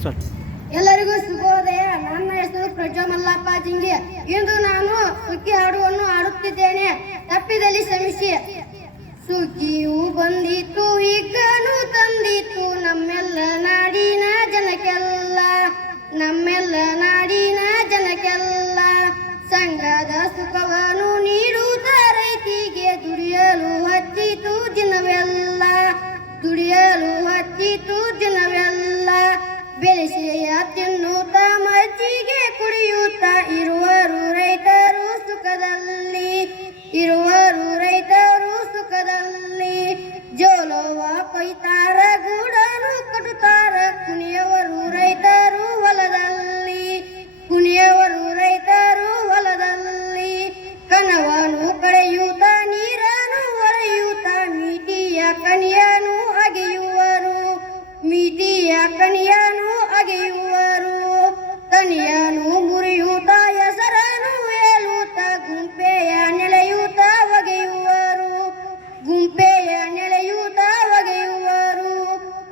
Start. ಎಲ್ಲರಿಗೂ ಶುಭೋದಯ. ನನ್ನ ಹೆಸರು ಪ್ರಜ್ವಲ್ ಮಲ್ಲಪ್ಪ ಜಿಂಗಿ. ಇಂದು ನಾನು ಸುಗ್ಗಿ ಹಾಡುವನ್ನು ಹಾಡುತ್ತಿದ್ದೇನೆ. ತಪ್ಪಿದಲ್ಲಿ ಶ್ರಮಿಸಿ. ಸುಗ್ಗಿಯು ಬಂದಿತು, ಹಿಗ್ಗನು ತಂದಿತು, ನಮ್ಮೆಲ್ಲ ನಾಡಿನ ಜನಕ್ಕೆಲ್ಲ, ನಮ್ಮೆಲ್ಲ ನಾಡಿನ ಜನಕ್ಕೆಲ್ಲ. ಸಂಘದ ಸುಖವನ್ನು ನೀಡುತ್ತ ರೈತಿಗೆ ದುಡಿಯಲು ಹತ್ತಿತು ದಿನವೆಲ್ಲ, ದುಡಿಯಲು ಹತ್ತಿತು ದಿನವೆಲ್ಲ. ಬೆಳೆಸಿಯ ತಿನ್ನುತ್ತ ಮಜ್ಜಿಗೆ ಕುಡಿಯುತ್ತ ಇರುವರು ರೈತರು ಸುಖದಲ್ಲಿ, ಇರುವರು ರೈತರು ಸುಖದಲ್ಲಿ. ಜೋಲವ ಕೊಯ್ತಾರ, ಗೂಡನು ಕಟ್ಟುತ್ತಾರ, ಕುಣಿಯವರು ರೈತರು ಹೊಲದಲ್ಲಿ, ಕುಣಿಯವರು ರೈತರು ಹೊಲದಲ್ಲಿ. ಕಣವನು ಕಳೆಯುತ್ತ ನೀರನ್ನು ಹೊಳೆಯುತ್ತ ಮೀಟಿಯ ಕಣಿಯನು ಅಗೆಯುವರು, ಮೀಟಿಯ ಕಣಿಯನು ಅಗೆಯುವರು. ಕಣಿಯನು ಮುರಿಯುತ್ತ ಹೆಸರನ್ನು ಹೇಳುತ್ತ ಗುಂಪೆಯ ನೆಲೆಯುತ್ತ ಒಗೆಯುವರು, ಗುಂಪೆಯ ನೆಲೆಯುತ್ತ ಒಗೆಯುವರು.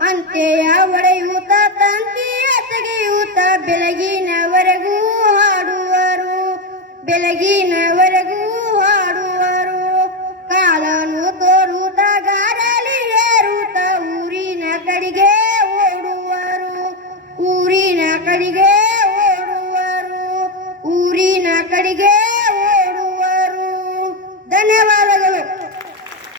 ಅಂತೆಯ ಒಡೆಯುತ್ತ ತಂತಿಯ ತೆಗೆಯುತ್ತ ಬೆಳಗಿನವರೆಗೂ ಹಾಡುವರು, ಬೆಳಗಿನವರೆಗೂ ಹಾಡುವರು. ಕಾಲನು ತೋರುತ್ತ ಗಾಡಲಿ ಏರುತ್ತ ಊರಿನ ಕಡೆಗೆ ಓಡುವರು, ಊರಿನ ಕಡೆಗೆ